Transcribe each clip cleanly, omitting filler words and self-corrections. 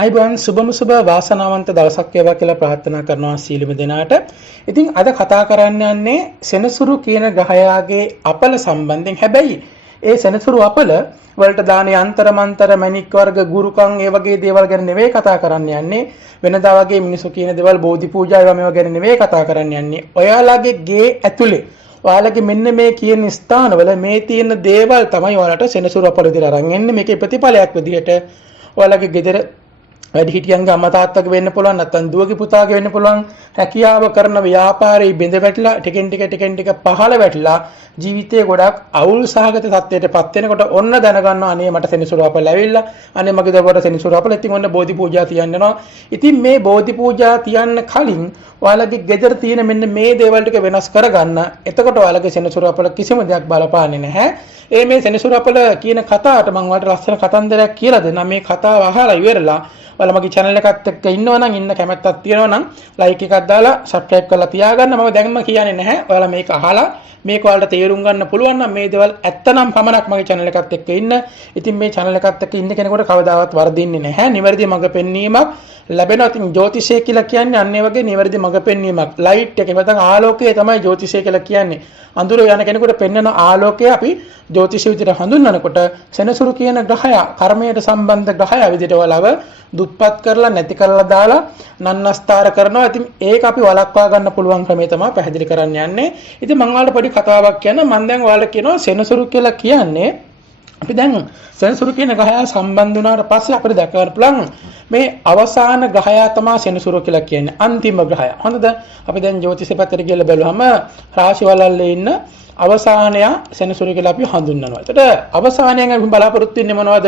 අයිබෝන් සුබම සුබ වාසනාවන්ත දවසක් වේවා කියලා ප්‍රාර්ථනා කරනවා සීලමු දෙනාට. ඉතින් අද කතා කරන්න යන්නේ සෙනසුරු කියන ග්‍රහයාගේ අපල සම්බන්ධයෙන්. හැබැයි ඒ සෙනසුරු අපල වලට දාන යන්තර මන්තර මණික් වර්ග ගුරුකම් ඒ වගේ දේවල් ගැන නෙවෙයි කතා කරන්න යන්නේ. වෙනදා වගේ මිනිසු කියන දේවල් බෝධි පූජා ඒවා මේවා ගැන නෙවෙයි කතා කරන්න යන්නේ. ඔයාලගේ ගේ ඇතුලේ ඔයාලගේ මෙන්න මේ කියන ස්ථානවල මේ තියෙන දේවල් තමයි ඔයාලට සෙනසුරු අපල විදිහට අරන් එන්නේ. මේකේ ප්‍රතිඵලයක් විදිහට ඔයාලගේ ගෙදර වැඩිහිටියන්ගේ අම්මා තාත්තගේ වෙන්න පුළුවන්, නැත්නම් දුවගේ පුතාගේ වෙන්න පුළුවන්, රැකියාව කරන ව්‍යාපාරේ බිඳ වැටිලා ටිකෙන් ටික පහළ වැටිලා ජීවිතේ ගොඩක් අවුල් සහගත තත්ත්වයකටපත් වෙනකොට ඔන්න දැනගන්නවා අනේ මට සෙනසුරු අපල ඇවිල්ලා, අනේ මගේ දරුවට සෙනසුරු අපල. ඉතින් ඔන්න බෝධි පූජා තියන්න යනවා. ඉතින් මේ බෝධි පූජා තියන්න කලින් ඔයාලගේ ගෙදර තියෙන මෙන්න මේ දේවල් ටික වෙනස් කරගන්න. එතකොට ඔයාලගේ සෙනසුරු අපල කිසිම දෙයක් බලපාන්නේ නැහැ. මේ සෙනසුරු අපල කියන කතාවට මම ඔයාලට ලස්සන කතන්දරයක් කියලා දෙන්නම්. මේ කතාව අහලා ඉවරලා ඔයාලා මගේ channel එකත් එක්ක ඉන්නවා නම් ඉන්න කැමැත්තක් තියෙනවා නම් like එකක් දාලා subscribe කරලා තියාගන්න. මම දැන්ම කියන්නේ නැහැ. ඔයාලා මේක අහලා මේක ඔයාලට තේරුම් ගන්න පුළුවන් නම් මේ දේවල් ඇත්තනම් පමණක් මගේ channel එකත් එක්ක ඉන්න. ඉතින් මේ channel එකත් එක්ක ඉන්න කෙනෙකුට කවදාවත් වරදින්නේ නැහැ. නිවැරදි මඟ පෙන්වීමක් ලැබෙනවා. ඉතින් ජ්‍යොතිෂය කියලා කියන්නේ අන්න ඒ වගේ නිවැරදි මඟ පෙන්වීමක්. light එක නැත්නම් ආලෝකය තමයි ජ්‍යොතිෂය කියලා කියන්නේ. අඳුර යන කෙනෙකුට පෙන්වන ආලෝකය අපි ජ්‍යොතිෂය විදිහට හඳුන්වනකොට සෙනසුරු කියන ග්‍රහය කර්මයට සම්බන්ධ ග්‍රහය විදිහට වලව දුප්පත් කරලා නැති කරලා දාලා නන්නස්තර කරනවා. ඉතින් ඒක අපි වළක්වා ගන්න පුළුවන් ක්‍රමය තමයි පැහැදිලි කරන්න යන්නේ. ඉතින් මම ඔයාලට පොඩි කතාවක් කියන්න. මම දැන් ඔයාලට කියනවා සෙනසුරු කියලා කියන්නේ අපි දැන් සෙනසුරු කියන ග්‍රහය සම්බන්ධ වුණාට පස්සේ අපිට දැක ගන්න පුළුවන් මේ අවසාන ග්‍රහය තමයි සෙනසුරු කියලා කියන්නේ. අන්තිම ග්‍රහය. හොඳද? අපි දැන් ජ්‍යොතිෂ පැත්තට ගිහලා බැලුවම රාශිවලල්ලේ ඉන්න අවසානය සෙනසුරු කියලා අපි හඳුන්වනවා. එතකොට අවසානයෙන් අපි බලාපොරොත්තු වෙන්නේ මොනවද?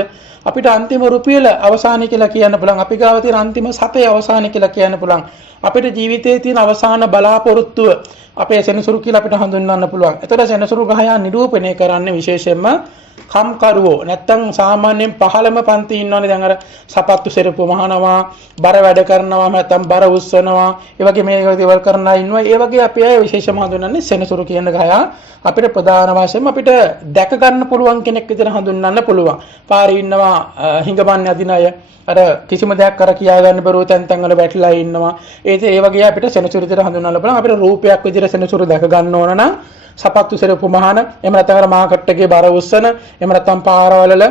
අපිට අන්තිම රුපියල අවසානය කියලා කියන්න පුළුවන්. අපි ගාව තියෙන අන්තිම සතේ අවසානය කියලා කියන්න පුළුවන්. අපිට ජීවිතයේ තියෙන අවසාන බලාපොරොත්තුව අපේ සෙනසුරු කියලා අපිට හඳුන්වන්න පුළුවන්. එතකොට සෙනසුරු ග්‍රහය නිරූපණය කරන්නේ විශේෂයෙන්ම කම්කරුවෝ නැත්තම් සාමාන්‍යයෙන් පහළම පන්ති ඉන්නවනේ. දැන් අර සපත්තු සෙරප්පු මහනවා, බර වැඩ කරනවා, නැත්තම් බර උස්සනවා, ඒ වගේ මේ දේවල් කරන අය ඉන්නවා. ඒ වගේ අපි අය විශේෂම හඳුන්වන්නේ සෙනසුරු කියන ග්‍රහය. අපිට ප්‍රධාන වශයෙන්ම අපිට දැක ගන්න පුළුවන් කෙනෙක් විදිහට හඳුන්වන්න පුළුවන්. පාරේ ඉන්නවා හිඟමන්නේ අදින අය, අර කිසිම දෙයක් කර කියා ගන්න බැරුව තැන් තැන් වල වැටිලා ඉන්නවා. ඒ වගේ අපිට සෙනසුරු විදිහට හඳුන්වන්න පුළුවන්. අපිට රූපයක් විදිහට සෙනසුරු දැක ගන්න ඕන නම් සපත්තු සෙරප්පු මහන, එහෙම නැත්නම් මාකට් එකේ බර උස්සන, එහෙම නැත්නම් පාරවල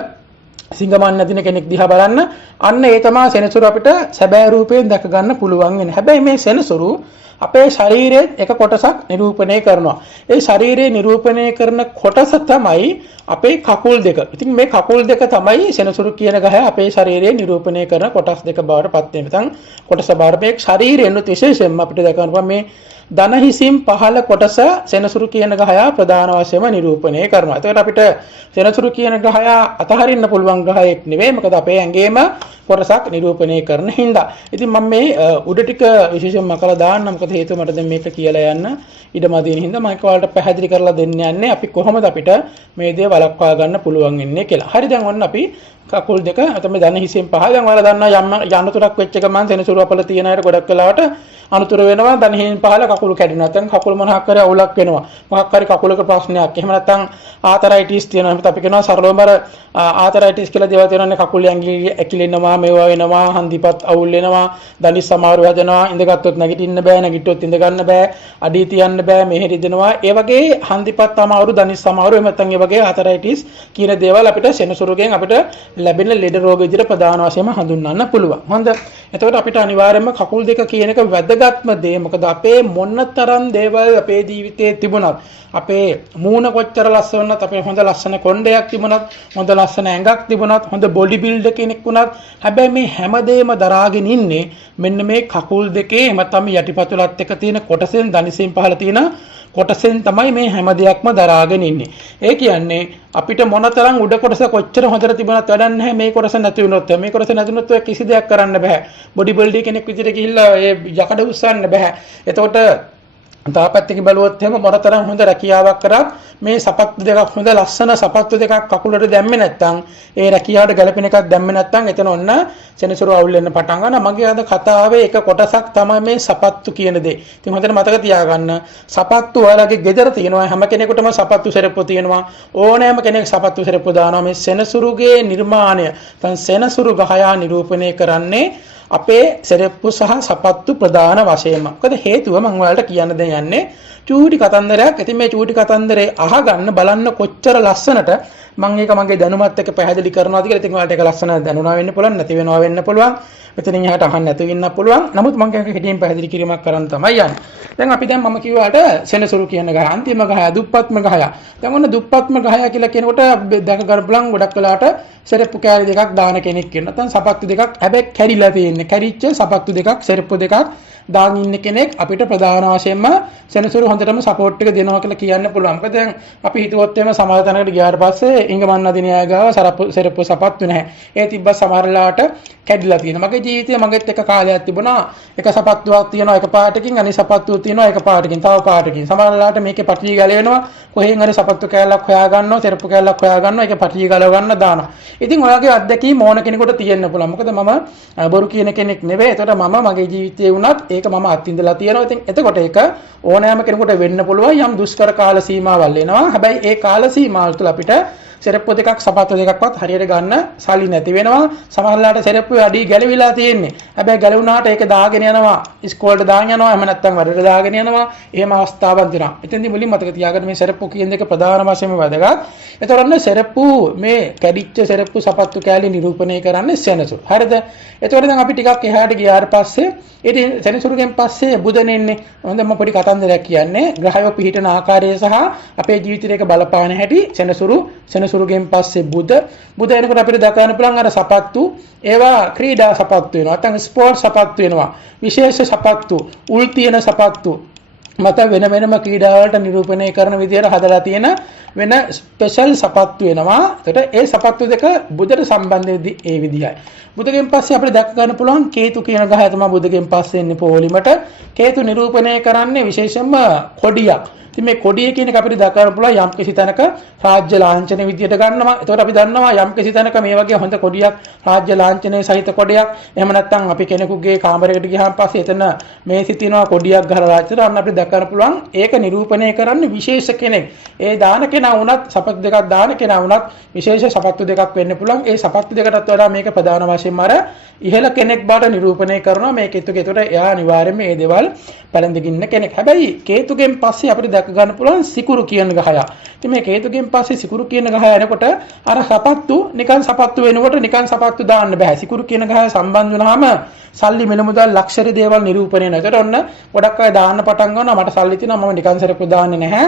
සිංගමන් නැදින කෙනෙක් දිහා බලන්න. අන්න ඒ තමයි සෙනසුරු අපිට සැබෑ රූපයෙන් දැක ගන්න පුළුවන් වෙන්නේ. හැබැයි මේ සෙනසුරු අපේ ශරීරයේ එක කොටසක් නිරූපණය කරනවා. ඒ ශරීරයේ නිරූපණය කරන කොටස තමයි අපේ කකුල් දෙක. ඉතින් මේ කකුල් දෙක තමයි සෙනසුරු කියන ගහය අපේ ශරීරයේ නිරූපණය කරන කොටස් දෙක බවට පත් වෙන. නැත්නම් කොටස බාහිර මේ ශරීරයෙන් විශේෂයෙන්ම අපිට දැක ගන්න මේ දන හිසින් පහළ කොටස සෙනසුරු කියන ග්‍රහය ප්‍රධාන වශයෙන්ම නිරූපණය කරනවා. එතකොට අපිට සෙනසුරු කියන ග්‍රහය අතහරින්න පුළුවන් ග්‍රහයක් නෙවෙයි. මොකද අපේ ඇඟේම කොටසක් නිරූපණය කරන හින්දා. ඉතින් මම මේ උඩ ටික විශේෂයෙන්ම මකලා දාන්න. මොකද හේතුව මට දැන් මේක කියලා යන්න ඉඩමදින හින්දා මම ඔයාලට පැහැදිලි කරලා දෙන්න යන්නේ අපි කොහොමද අපිට මේ දේ වළක්වා ගන්න පුළුවන් වෙන්නේ කියලා. හරි, දැන් ඔන්න අපි කකුල් දෙක අතම දන හිසෙන් පහ දැන් ඔයාලා දන්නවා යම් යන්නතුරක් වෙච්ච ගමන් සෙනසුරු අපල තියෙන අයට ගොඩක් වෙලාවට අනුතර වෙනවා. දන හිසෙන් පහල කකුල් කැඩෙනවා. නැත්නම් කකුල් මොනක් කරේ අවුලක් වෙනවා. මොකක් හරි කකුලක ප්‍රශ්නයක්. එහෙම නැත්නම් ආතරයිටිස් තියෙනවා. එහෙනම් අපි කියනවා සරලවම ආතරයිටිස් කියලා දේවල් තියෙනවානේ. කකුල් ඇඟිලි ඇකිලෙනවා, මේවා වෙනවා, හන්දිපත් අවුල් වෙනවා, දණිස් සමාරු හැදෙනවා, ඉඳගත්තුත් නැගිටින්න බෑ, නැගිට්ටොත් ඉඳ ගන්න බෑ, අඩිය තියන්න බෑ, මෙහෙ රිදෙනවා. ඒ වගේ හන්දිපත් අමාරු, දණිස් සමාරු, එහෙම නැත්නම් ඒ වගේ ආතරයිටිස් කියන දේවල් අපිට සෙනසුරුගෙන් අපිට ලැබෙන ලෙඩ රෝග විදිහට ප්‍රධාන වශයෙන්ම හඳුන්වන්න පුළුවන්. හොඳ. එතකොට අපිට අනිවාර්යයෙන්ම කකුල් දෙක කියන එක වැදගත්ම දේ. මොකද අපේ මොනතරම් දේවල් අපේ ජීවිතයේ තිබුණත්, අපේ මූණ කොච්චර ලස්සනවත්, අපේ හොඳ ලස්සන කොණ්ඩයක් තිබුණත්, හොඳ ලස්සන ඇඟක් තිබුණත්, හොඳ බොඩි බිල්ඩර් කෙනෙක් වුණත්, හැබැයි මේ හැමදේම දරාගෙන ඉන්නේ මෙන්න මේ කකුල් දෙකේ එම තමයි යටිපතුලත් එක තියෙන කොටසෙන් දණිසෙන් පහළ තියෙන කොටසෙන් තමයි මේ හැම දෙයක්ම දරාගෙන ඉන්නේ. ඒ කියන්නේ අපිට මොනතරම් උඩ කොටස කොච්චර හොඳට තිබුණත් වැඩක් නැහැ. මේ කොටස නැති වුණොත්, මේ කොටස නැති වුණොත් කිසි දෙයක් කරන්න බෑ. බොඩි බිල්ඩර් කෙනෙක් විදිහට ගිහිල්ලා ඒ යකඩ උස්සන්න බෑ. එතකොට තාපැත්තක බැලුවොත් එහෙම මොනතරම් හොඳ රැකියාවක් කරත් මේ සපත්තු දෙකක් හොඳ ලස්සන සපත්තු දෙකක් කකුලට දැම්මේ නැත්නම් ඒ රැකියාවට ගැලපෙන එකක් දැම්මේ නැත්නම් එතන ඔන්න සෙනසුරු අවුල් වෙන්න පටන් ගන්නවා. මගේ අද කතාවේ එක කොටසක් තමයි මේ සපත්තු කියන දේ. ඉතින් හොඳට මතක තියාගන්න. සපත්තු ඔයාලගේ ගෙදර තියෙනවා. හැම කෙනෙකුටම සපත්තු සෙරප්පු තියෙනවා. ඕනෑම කෙනෙක් සපත්තු සෙරප්පු දානවා. මේ සෙනසුරුගේ නිර්මාණය දැන් සෙනසුරු ගහයා නිරූපණය කරන්නේ අපේ සෙරප්පු සහ සපත්තු ප්‍රධාන වශයෙන්ම. මොකද හේතුව මම ඔයාලට කියන්න දැන් යන්නේ චූටි කතන්දරයක්. ඉතින් මේ චූටි කතන්දරේ අහගන්න බලන්න කොච්චර ලස්සනට මම ඒක මගේ දැනුමත් එක්ක පැහැදිලි කරනවාද කියලා. ඉතින් ඔයාලට ඒක ලස්සන දැනුණා වෙන්න පුළුවන්, නැති වෙනවා වෙන්න පුළුවන්. මෙතනින් එහාට අහන්න නැතුව ඉන්න පුළුවන්. නමුත් මම ඒක හිතින් පැහැදිලි කිරීමක් කරන්න තමයි යන්නේ. දැන් අපි දැන් මම කිව්වාට සෙනසුරු කියන ගහ, අන්තිම ගහ, දුප්පත්ම ගහ. දැන් ඔන්න දුප්පත්ම ගහ කියලා කියනකොට දැක ගන්න පුළුවන් ගොඩක් වෙලාට සෙරප්පු කෑලි දෙකක් දාන කෙනෙක් ඉන්න. නැත්නම් සපත්තු දෙකක් හැබැයි කැඩිලා තියෙන්නේ. කැඩිච්ච සපත්තු දෙකක්, සෙරප්පු දෙකක් දාන් ඉන්න කෙනෙක් අපිට ප්‍රධාන වශයෙන්ම සෙනසුරු හොඳටම සපෝට් එක දෙනවා කියලා කියන්න පුළුවන්. මොකද දැන් අපි හිතුවොත් එහෙම සමහර තැනකට ගියාට පස්සේ ඉංගමන්න දිනයා ගාව සෙරප්පු සපත්තු නැහැ. ඒ තිබ්බ සමහරලාට කැඩිලා තියෙනවා. මගේ ජීවිතේ මගෙත් එක කාලයක් තිබුණා. එක සපත්තුවක් තියෙනවා එක පාටකින්, අනිත් සපත්තුවක් තියෙනවා එක පාටකින්, තව පාටකින්. සමහරලාට මේකේ පටිය ගැලවෙනවා. කොහෙන් හරි සපත්තු කෑල්ලක් හොයා ගන්නවා, සෙරප්පු කෑල්ලක් හොයා ගන්නවා, ඒකේ පටිය ගලව ගන්න දානවා. ඉතින් ඔයාගේ අත්දැකීම් ඕන කෙනෙකුට තියෙන්න පුළුවන්. මොකද මම බොරු කියන කෙනෙක් නෙවෙයි. ඒතකොට මම මගේ ජීවිතේ වුණත් ඒක මම අත්විඳලා තියෙනවා. ඉතින් එතකොට ඒක ඕනෑම කෙනෙකුට වෙන්න පුළුවන්. යම් දුෂ්කර කාල සීමාවල් එනවා. හැබැයි ඒ කාල සීමාවල් තුළ අපිට සෙරප්පු දෙකක් සපත්තු දෙකක්වත් හරියට ගන්න සල්ලි නැති වෙනවා. සමහරලාට සෙරප්පු අඩි ගැලවිලා තියෙන්නේ. හැබැයි ගැලවුණාට ඒක දාගෙන යනවා. ඉස්කෝලේට දාගෙන යනවා. එහෙම නැත්නම් වැඩට දාගෙන යනවා. එහෙම අවස්ථාවක් තියෙනවා. එතෙන්දී මුලින් මතක තියාගන්න මේ සෙරප්පු කියන දෙක ප්‍රධාන වශයෙන්ම වැදගත්. ඒතරන්න සෙරප්පු මේ කැඩිච්ච සෙරප්පු සපත්තු කෑලි නිරූපණය කරන්නේ සෙනසුරු. හරිද? ඒතකොට දැන් අපි ටිකක් එහාට ගියාට පස්සේ ඉතින් සෙනසුරුගෙන් පස්සේ බුදන් එන්නේ. හොඳම පොඩි කතන්දරයක් කියන්නේ ග්‍රහයෝ පිහිටන ආකාරය සහ අපේ ජීවිතේක බලපාන හැටි සෙනසුරුගෙන් පස්සේ බුද එනකොට අපිට දක්වන්න පුළුවන් අර සපත්තු ඒවා ක්‍රීඩා සපත්තු වෙනවා. නැත්නම් ස්පෝර්ට්ස් සපත්තු වෙනවා. විශේෂ සපත්තු, උල් තියෙන සපත්තු මත වෙන වෙනම ක්‍රීඩා වලට නිරූපණය කරන විදිහට හදලා තියෙන වෙන ස්පෙෂල් සපත්තු වෙනවා. එතකොට ඒ සපත්තු දෙක බුදට සම්බන්ධ වෙද්දී ඒ විදිහයි. බුදගෙන් පස්සේ අපිට දැක ගන්න පුළුවන් කේතු කියන ගහය තමයි බුදගෙන් පස්සේ එන්නේ පොලිමට. කේතු නිරූපණය කරන්නේ විශේෂයෙන්ම කොඩියක්. ඉතින් මේ කොඩිය කියන එක අපිට දක්වන්න පුළුවන් යම් කිසි තැනක රාජ්‍ය ලාංඡන විදියට ගන්නවා. එතකොට අපි දන්නවා යම් කිසි තැනක මේ වගේ හොඳ කොඩියක් රාජ්‍ය ලාංඡනයේ සහිත කොඩියක්. එහෙම නැත්නම් අපි කෙනෙකුගේ කාමරයකට ගියාම පස්සේ එතන මේසි තියනවා කොඩියක් ගහලා රාජ්‍යතර අන්න අපිට දක්වන්න පුළුවන් ඒක නිරූපණය කරන්නේ විශේෂ කෙනෙක්. ඒ දාන කෙනා වුණත් සපත්තු දෙකක් දාන කෙනා වුණත් විශේෂ සපත්තු දෙකක් වෙන්න පුළුවන්. ඒ සපත්තු දෙකටත් වඩා මේක ප්‍රධාන වශයෙන්ම අර ඉහළ කෙනෙක් බවට නිරූපණය කරනවා මේ කේතුගේ. එතකොට එයා අනිවාර්යයෙන්ම මේ දේවල් පැලඳගින්න කෙනෙක්. හැබැයි කේතුගෙන් පස්සේ අපිට දැක ගන්න පුළුවන් සිකුරු කියන ගහය. ඉතින් මේ කේතුගෙන් පස්සේ සිකුරු කියන ගහය එනකොට අර සපත්තු නිකන් සපත්තු වෙනකොට නිකන් සපත්තු දාන්න බෑ. සිකුරු කියන ගහය සම්බන්ධ වුණාම සල්ලි මිල මුදල් ලක්ෂරි දේවල් නිරූපණය වෙනවා. ඒකට ඔන්න ගොඩක් අය දාන්න පටන් ගන්නවා. මට සල්ලි තියෙනවා මම නිකන් සරප්පු දාන්නේ නැහැ.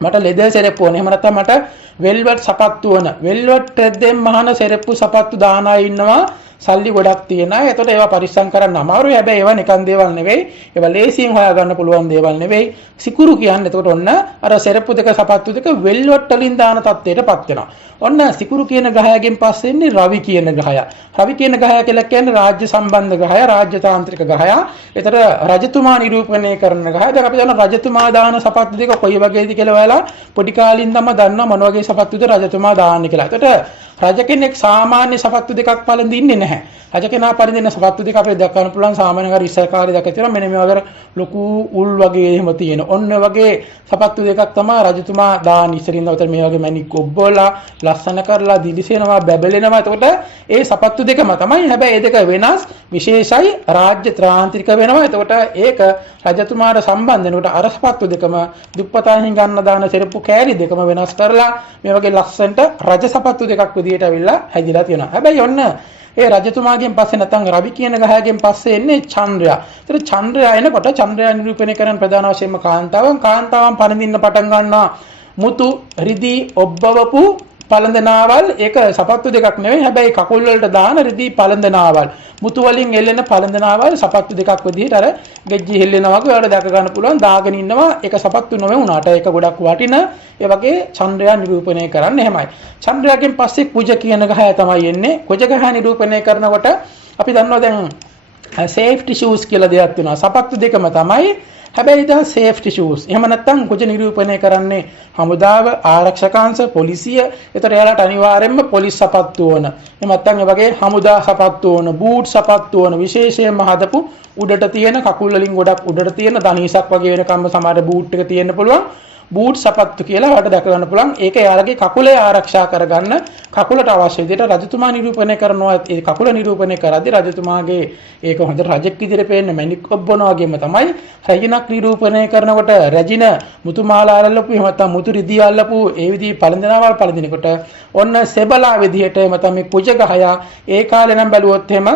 මට ලෙදර් සෙරප්පු ඕනේ. එහෙම නැත්නම් මට වෙල්වට් සපත්තු ඕන. වෙල්වට් දෙම් මහන සෙරප්පු සපත්තු දාන අය ඉන්නවා. සල්ලි ගොඩක් තියෙන අය. ඒතකොට ඒවා පරිස්සම් කරන්න අමාරුයි. හැබැයි ඒවා නිකන් දේවල් නෙවෙයි. ඒවා ලේසියෙන් හොයා ගන්න පුළුවන් දේවල් නෙවෙයි. සිකුරු කියන්නේ එතකොට ඔන්න අර සෙරප්පු දෙක සපත්තු දෙක වෙල්වට් වලින් දාන තත්ත්වයටපත් වෙනවා. ඔන්න සිකුරු කියන ගහයගෙන් පස්සේ ඉන්නේ රවි කියන ගහය. රවි කියන ගහය කියලා කියන්නේ රාජ්‍ය සම්බන්ධ ගහය, රාජ්‍ය තාන්ත්‍රික ගහය. ඒතර රජතුමා නිරූපණය කරන ගහය. දැන් අපි දන්නවා රජතුමා දාන සපත්තු දෙක කොයි වගේද කියලා ඔයාලා පොඩි කාලින් තමයි දන්නවා මොන වගේ සපත්තුද රජතුමා දාන්නේ කියලා. ඒතට රජ කෙනෙක් සාමාන්‍ය සපත්තු දෙකක් පළඳින්නේ නැහැ. රජ කෙනා පළඳින සපත්තු දෙක අපිට දක්වන්න පුළුවන් සාමාන්‍යයෙන් අර ඉස්සර කාලේ දැක තියෙනවා මෙන්න මේ වගේ ලොකු උල් වගේ එහෙම තියෙන. ඔන්න වගේ සපත්තු දෙකක් තමයි රජතුමා දාන ඉස්සරින් දවතර මේ වගේ මැණික් ගොබ්බවලා ලස්සන කරලා දිලිසෙනවා බැබලෙනවා. එතකොට ඒ සපත්තු දෙකම තමයි. හැබැයි ඒ දෙක වෙනස් විශේෂයි රාජ්‍ය ත්‍රාන්ත්‍රික වෙනවා. එතකොට ඒක රජතුමාට සම්බන්ධ වෙනකොට අර සපත්තු දෙකම දුප්පතාහින් ගන්න දාන සෙරප්පු කෑලි දෙකම වෙනස් කරලා මේ වගේ ලස්සනට රජ සපත්තු දෙකක් විදියට අවිල්ලා හැදිලා තියෙනවා. හැබැයි ඔන්න ඒ රජතුමාගෙන් පස්සේ නැත්නම් රවි කියන ගහගෙන් පස්සේ එන්නේ චන්ද්‍රයා. ඒතර චන්ද්‍රයා එනකොට චන්ද්‍රයා නිරූපණය කරන ප්‍රධාන වශයෙන්ම කාන්තාවන් පළඳින්න පටන් ගන්නවා. මුතු රිදී ඔබ්බවපු පළඳනාවල් ඒක සපත්තු දෙකක් නෙවෙයි. හැබැයි කකුල් වලට දාන රිදී පළඳනාවල් මුතු වලින් එල්ලෙන පළඳනාවල් සපත්තු දෙකක් විදිහට අර ගෙජ්ජි හෙල්ලෙනවා වගේ ඔයාලට දැක ගන්න පුළුවන්. දාගෙන ඉන්නවා. ඒක සපත්තු නොවේ උනාට ඒක ගොඩක් වටින. ඒ වගේ චන්ද්‍රයා නිරූපණය කරන්නේ එහෙමයි. චන්ද්‍රයාගෙන් පස්සේ කුජ කියන ගහය තමයි එන්නේ. කුජ ගහ නිරූපණය කරනකොට අපි දන්නවා දැන් සේෆ්ටි ෂූස් කියලා දෙයක් තියෙනවා. සපත්තු දෙකම තමයි. හැබැයි දැන් සේෆ්ටි ෂූස්. එහෙම නැත්නම් කුජ නිරූපණය කරන්නේ හමුදාව, ආරක්ෂකාංශ, පොලිසිය. ඒතර එයාලට අනිවාර්යයෙන්ම පොලිස් සපත්තු ඕන. එහෙම නැත්නම් ඒ වගේ හමුදා සපත්තු ඕන, බූට් සපත්තු ඕන. විශේෂයෙන්ම හදපු උඩට තියෙන කකුල් වලින් ගොඩක් උඩට තියෙන දණහිසක් වගේ වෙනකම්ම සමහර බූට් එක තියෙන්න පුළුවන්. බූට් සපත්තු කියලා වට දැක ගන්න පුළුවන්. ඒක එයාලගේ කකුලේ ආරක්ෂා කරගන්න කකුලට අවශ්‍ය විදිහට රජතුමා නිරූපණය කරනවා. ඒ කකුල නිරූපණය කරද්දී රජතුමාගේ ඒක හොඳට රජෙක් විදිහට පේන්න මැණික් ඔබ්බනවා වගේම තමයි රැජිනක් නිරූපණය කරනකොට රැජින මුතුමාලා අල්ලපු එහෙම නැත්නම් මුතු රිදී අල්ලපු ඒ විදිහේ පළඳිනවල් පළඳිනකොට ඔන්න සෙබලා විදිහට එහෙම තමයි කුජ ගහයා ඒ කාලේ නම් බැලුවොත් එහෙම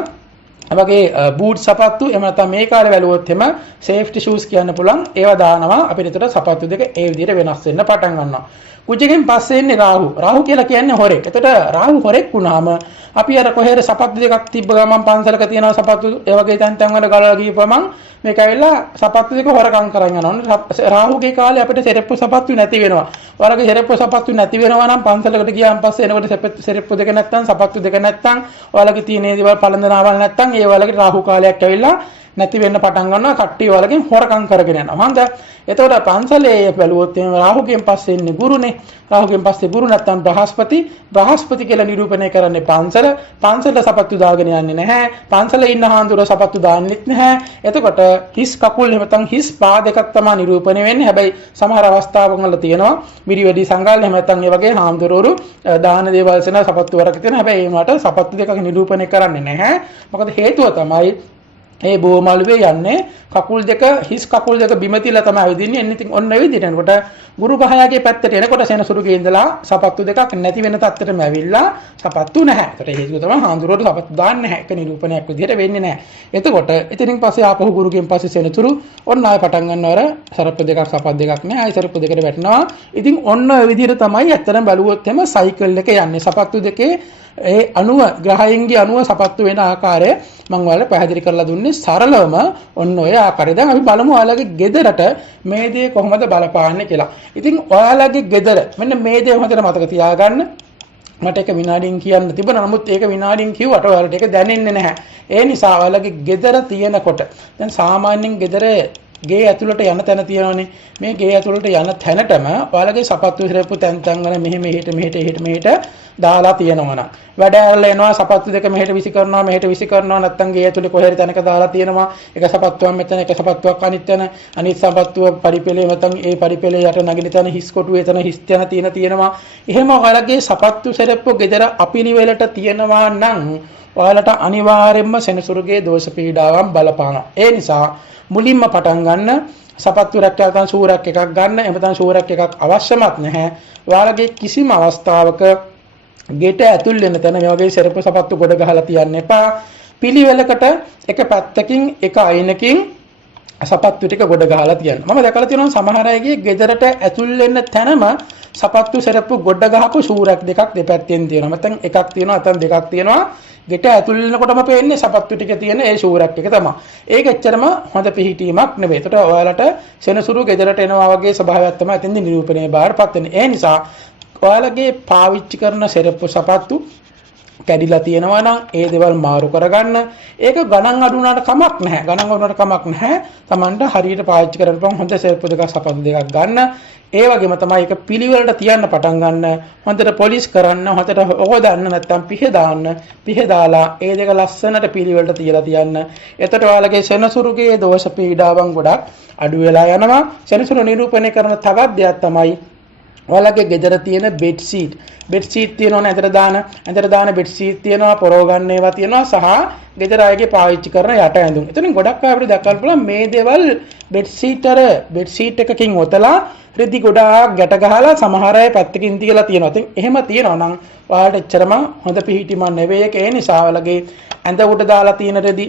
වගේ බූට් සපත්තු එහෙම නැත්නම් මේ කාලේ වැළුවොත් එම සේෆ්ටි ෂූස් කියන්න පුළුවන්. ඒවා දානවා අපිට. ඒතර සපත්තු දෙක ඒ විදිහට වෙනස් වෙන්න පටන් ගන්නවා. කුජගෙන් පස්සේ එන්නේ රාහු. රාහු කියලා කියන්නේ හොරෙක්. එතකොට රාහු හොරෙක් වුණාම අපි අර කොහෙද සපත්තු දෙකක් තිබ්බ ගමන් පන්සලක තියෙනවා සපත්තු ඒ වගේ තැන් වල ගලවලා ගිහපමන් මේක ඇවිල්ලා සපත්තු දෙක හොරකම් කරන් යනවා. රාහුගේ කාලේ අපිට සෙරප්පු සපත්තු නැති වෙනවා. ඔයාලගේ සෙරප්පු සපත්තු නැති වෙනවා නම් පන්සලකට ගියාන් පස්සේ එනකොට සෙරප්පු දෙක නැත්තම් සපත්තු දෙක නැත්තම් ඔයාලගේ තියෙන දේවල් පළඳනාවල් නැත්තම් ඒ වලගේ රාහු කාලයක් ඇවිල්ලා නැති වෙන්න පටන් ගන්නවා. කට්ටිය වලගෙන් හොරකම් කරගෙන යනවා. හරිද? එතකොට පන්සලේ බැලුවොත් එහෙනම් රාහුගෙන් පස්සේ ඉන්නේ ගුරුනේ. රාහුගෙන් පස්සේ ගුරු නැත්තම් බ්‍රහස්පති. බ්‍රහස්පති කියලා නිරූපණය කරන්නේ පන්සල. පන්සලට සපත්තු දාගෙන යන්නේ නැහැ. පන්සලේ ඉන්න හාමුදුර සපත්තු දාන්නෙත් නැහැ. එතකොට හිස් කකුල් එහෙම නැත්නම් හිස් පා දෙකක් තමයි නිරූපණය වෙන්නේ. හැබැයි සමහර අවස්ථාවන් වල තියෙනවා මිරි වැඩි සංගාල එහෙම නැත්නම් ඒ වගේ හාමුදුරුවෝ දාන දේවල් සෙන සපත්තු වරක තියෙනවා. හැබැයි ඒකට සපත්තු දෙකක් නිරූපණය කරන්නේ නැහැ. මොකද හේතුව තමයි ඒ බෝමළුවේ යන්නේ කකුල් දෙක හිස් කකුල් දෙක බිම තියලා තමයි ඇවිදින්නේ. එන්නේ ඉතින් ඔන්න විදිහට එනකොට ගුරු ගහයාගේ පැත්තට එනකොට සෙනසුරුගේ ඉඳලා සපත්තු දෙකක් නැති වෙන තත්ත්වෙටම ඇවිල්ලා සපත්තු නැහැ. ඒකට හේතුව තමයි හාමුදුරුවෝ සපත්තු දාන්නේ නැහැ. ඒක නිරූපණයක් විදිහට වෙන්නේ නැහැ. එතකොට එතනින් පස්සේ ආපහු ගුරුගෙන් පස්සේ සෙනසුරු ඔන්න ආය පටන් ගන්නවර සරප්පු දෙකක් සපත් දෙකක් නැහැ. ආය සරප්පු දෙකට වැටෙනවා. ඉතින් ඔන්න ඔය විදිහට තමයි ඇත්තටම බැලුවොත් එම සයිකල් එක යන්නේ. සපත්තු දෙකේ ඒ අණුව ග්‍රහයන්ගේ අණුව සපත්තු වෙන ආකාරය මම ඔයාලට පැහැදිලි කරලා දුන්නේ සරලවම ඔන්න ඔය ආකාරය. දැන් අපි බලමු ඔයාලගේ ගෙදරට මේ දේ කොහොමද බලපාන්නේ කියලා. ඉතින් ඔයාලගේ ගෙදර මෙන්න මේ දේ හොඳට මතක තියාගන්න. මට එක විනාඩියෙන් කියන්න තිබුණා. නමුත් ඒක විනාඩියෙන් කිව්වට ඔයාලට ඒක දැනෙන්නේ නැහැ. ඒ නිසා ඔයාලගේ ගෙදර තියෙනකොට දැන් සාමාන්‍යයෙන් ගෙදර ගේ ඇතුළට යන තැන තියෙනවනේ. මේ ගේ ඇතුළට යන තැනටම ඔයාලගේ සපත්තු හිරපු තැන් වල මෙහෙට දාලා තියෙනවා නම් වැඩ ඇරලා එනවා සපත්තු දෙක මෙහෙට විසි කරනවා නැත්නම් ගේ ඇතුලේ කොහේ හරි තැනක දාලා තියෙනවා. එක සපත්තුවක් මෙතන එක සපත්තුවක් අනිත් සපත්තුව පරිපෙලේ නැත්නම් ඒ පරිපෙලේ යට නගින තැන හිස් කොටුවේ තැන හිස් තැන තියෙනවා. එහෙම ඔයාලගේ සපත්තු සෙරප්පු ගෙදර අපිලිවෙලට තියෙනවා නම් ඔයාලට අනිවාර්යයෙන්ම සෙනසුරුගේ දෝෂ පීඩාවන් බලපානවා. ඒ නිසා මුලින්ම පටන් ගන්න සපත්තු රැක්කයක් නැත්නම් ෂූරක් එකක් ගන්න. එහෙම නැත්නම් ෂූරක් එකක් අවශ්‍යමත් නැහැ. ඔයාලගේ කිසිම අවස්ථාවක ගෙට ඇතුල් වෙන තැන මේ වගේ සෙරප්පු සපත්තු ගොඩ ගහලා තියන්න එපා. පිළිවෙලකට එක පැත්තකින් එක අයිනකින් සපත්තු ටික ගොඩ ගහලා තියන්න. මම දැකලා තියෙනවා සමහර අයගේ ගෙදරට ඇතුල් වෙන්න තැනම සපත්තු සෙරප්පු ගොඩ ගහපු ෂූරක් දෙකක් දෙපැත්තෙන් තියෙනවා. නැත්නම් එකක් තියෙනවා නැත්නම් දෙකක් තියෙනවා. ගෙට ඇතුල් වෙනකොටම පේන්නේ සපත්තු ටික තියෙන ඒ ෂූරක් එක තමයි. ඒක එච්චරම හොඳ පිළිහිටීමක් නෙවෙයි. ඒකට ඔයාලට සෙනසුරු ගෙදරට එනවා වගේ ස්වභාවයක් තමයි එතෙන්දී නිරූපණය බාරපත් වෙන්නේ. ඒ නිසා ඔයාලගේ පාවිච්චි කරන සෙරප්පු සපත්තු කැඩිලා තියෙනවා නම් ඒ දේවල් මාරු කරගන්න. ඒක ගණන් අඩු වුණාට කමක් නැහැ. ගණන් වුණාට කමක් නැහැ. Tamanට හරියට පාවිච්චි කරන්න පුළුවන් හොඳ සෙරප්පු දෙකක් සපත්තු දෙකක් ගන්න. ඒ වගේම තමයි ඒක පිළිවෙලට තියන්න පටන් ගන්න. හොඳට පොලිෂ් කරන්න, හොඳට හොදන්න නැත්නම් පිහ දාන්න. පිහ දාලා ඒ දෙක ලස්සනට පිළිවෙලට තියලා තියන්න. එතකොට ඔයාලගේ සෙනසුරුගේ දෝෂ පීඩාවන් ගොඩක් අඩු වෙලා යනවා. සෙනසුරු නිරූපණය කරන තවත් දෙයක් තමයි ඔයාලගේ ගෙදර තියෙන බෙඩ් ෂීට් තියෙනවනේ ඇඳට දාන බෙඩ් ෂීට් තියෙනවා, පොරව ගන්න ඒවා තියෙනවා සහ ගෙදර අයගේ පාවිච්චි කරන යට ඇඳුම්. එතනින් ගොඩක් අය අපිට දැක්කන්න පුළුවන් මේ දේවල් බෙඩ් ෂීට් එකකින් ඔතලා රෙදි ගොඩාක් ගැට ගහලා සමහර අය පැත්තකින් තියලා තියෙනවා. ඉතින් එහෙම තියෙනවා නම් ඔයාලට එච්චරම හොඳ පිහිටීමක් නෙවෙයි. ඒ නිසා ඔයාලගේ ඇඳ උඩ දාලා තියෙන රෙදි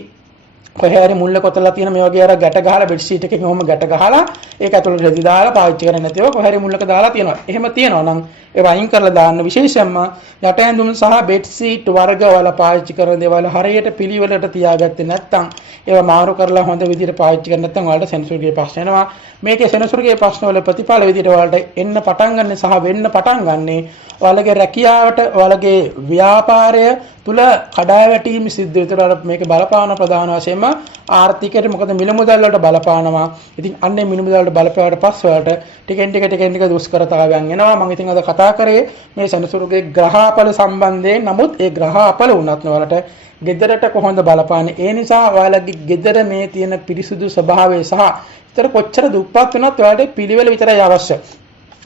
කොහේ හරි මුල්ල කොතලා තියෙන මේ වගේ අර ගැට ගහලා බෙඩ් ෂීට් එකකින් ඔහොම ගැට ගහලා ඒක ඇතුළට රෙදි දාලා පාවිච්චි කරන්නේ නැතිව කොහේ හරි මුල්ලක දාලා තියෙනවා. එහෙම තියෙනවා නම් ඒවා අයින් කරලා දාන්න. විශේෂයෙන්ම යට ඇඳුම් සහ බෙඩ් ෂීට් වර්ග වල පාවිච්චි කරන දේවල් හරියට පිළිවෙලට තියාගත්තේ නැත්නම් ඒවා මාරු කරලා හොඳ විදිහට පාවිච්චි කරන්නේ නැත්නම් ඔයාලට සෙනසුරුගේ ප්‍රශ්න එනවා. මේකේ සෙනසුරුගේ ප්‍රශ්න වල ප්‍රතිඵල විදිහට ඔයාලට එන්න පටන් ගන්න සහ වෙන්න පටන් ගන්නේ ඔයාලගේ රැකියාවට ඔයාලගේ ව්‍යාපාරය තුල කඩාවැටීම් සිද්ධ වෙතර මේක බලපාන ප්‍රධාන වශයෙන් වගේම ආර්ථිකයට මොකද මිල මුදල් වලට බලපානවා. ඉතින් අන්නේ මිල මුදල් වලට බලපෑවට පස්සේ වලට ටිකෙන් ටික දුෂ්කරතාවයන් එනවා. මම ඉතින් අද කතා කරේ මේ සෙනසුරුගේ ග්‍රහාපල සම්බන්ධයෙන්. නමුත් ඒ ග්‍රහාපල උනත් වලට ගෙදරට කොහොමද බලපාන්නේ? ඒ නිසා ඔයාලගේ ගෙදර මේ තියෙන පිරිසුදු ස්වභාවය සහ විතර කොච්චර දුප්පත් වුණත් ඔයාලට පිළිවෙල විතරයි අවශ්‍ය.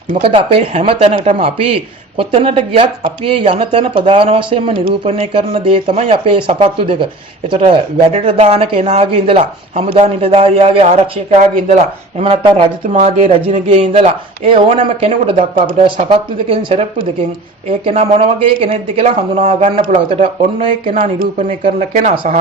මොකද අපේ හැම තැනකටම අපි කොතැනට ගියත් අපි යන තැන ප්‍රධාන වශයෙන්ම නිරූපණය කරන දේ තමයි අපේ සපත්තු දෙක. ඒතර වැඩට දාන කෙනාගේ ඉඳලා, හමුදා නිලධාරියාගේ ආරක්ෂකයාගේ ඉඳලා, එහෙම නැත්නම් රජතුමාගේ රජිනගේ ඉඳලා ඒ ඕනෑම කෙනෙකුට දක්වා අපිට සපත්තු දෙකෙන් සරප්පු දෙකෙන් ඒ කෙනා මොන වගේ කෙනෙක්ද කියලා හඳුනා ගන්න පුළුවන්. ඒතර ඔන්න ඒ කෙනා නිරූපණය කරන කෙනා සහ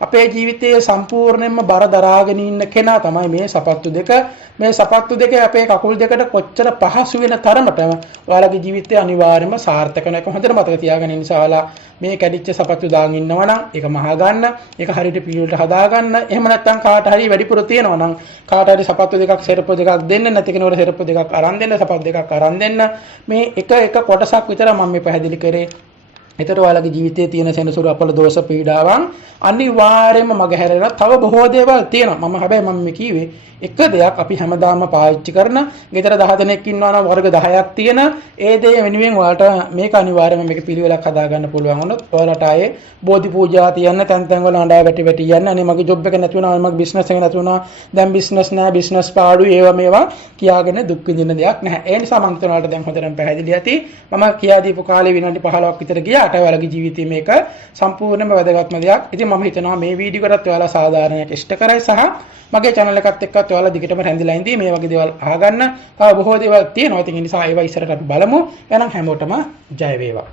අපේ ජීවිතයේ සම්පූර්ණයෙන්ම බර දරාගෙන ඉන්න කෙනා තමයි මේ සපත්තු දෙක. මේ සපත්තු දෙක අපේ කකුල් දෙකට කොච්චර පහසු වෙන තරමටම ඔයාලගේ ජීවිතයේ අනිවාර්යයෙන්ම සාර්ථක වෙන එක හොඳට මතක තියාගන්න. නිසා ඔයාලා මේ කැඩිච්ච සපත්තු දාගෙන ඉන්නවා නම් ඒක මහා ගන්න, ඒක හරියට පිළිවෙලට හදා ගන්න. එහෙම නැත්නම් කාට හරි වැඩිපුර තියෙනවා නම් කාට හරි සපත්තු දෙකක් සෙරප්පු දෙකක් දෙන්න, නැති කෙනෙකුට සෙරප්පු දෙකක් අරන් දෙන්න, සපත්තු දෙකක් අරන් දෙන්න. මේ එක කොටසක් විතර මම මේ පැහැදිලි කරේ. ඒතර ඔයාලගේ ජීවිතයේ තියෙන සෙනසුරු අපල දෝෂ පීඩාවන් අනිවාර්යයෙන්ම මගහැරෙන තව බොහෝ දේවල් තියෙනවා. හැබැයි මම මේ කිව්වේ එක දෙයක් අපි හැමදාම පාවිච්චි කරන. ගෙදර 10 දෙනෙක් ඉන්නවා නම් වර්ග 10ක් තියෙන. ඒ දේ වෙනුවෙන් ඔයාලට මේක අනිවාර්යයෙන්ම මේක පිළිවෙලක් හදා ගන්න පුළුවන් වුණොත් ඔයාලට ආයේ බෝධි පූජා තියන්න, තැන් වල අඬා වැටි යන්න. අනේ මගේ ජොබ් එක නැති වුණා, මගේ බිස්නස් එක නැති වුණා, දැන් බිස්නස් නැහැ, බිස්නස් පාඩුයි, ඒවා මේවා කියාගෙන දුක් විඳින දෙයක් නැහැ. ඒ නිසා මම හිතනවා ඔයාලට දැන් හොඳටම පැහැදිලි ඇති. මම කියා දීපු කාලේ විනාඩි 15ක් විතර ගියාට ඔයාලගේ ජීවිතේ මේක සම්පූර්ණයෙන්ම වැදගත්ම දෙයක්. ඉතින් මම හිතනවා මේ වීඩියෝ කරත් ඔයාලා සාධාරණයක් ඉෂ්ට කරයි සහ මගේ channel එකත් එක්කත් ඔයාලා දිගටම රැඳිලා ඉඳී මේ වගේ දේවල් අහගන්න. තව බොහෝ දේවල් තියෙනවා. ඉතින් ඒ නිසා ඒවා ඉස්සරහට අපි බලමු. එහෙනම් හැමෝටම ජය වේවා.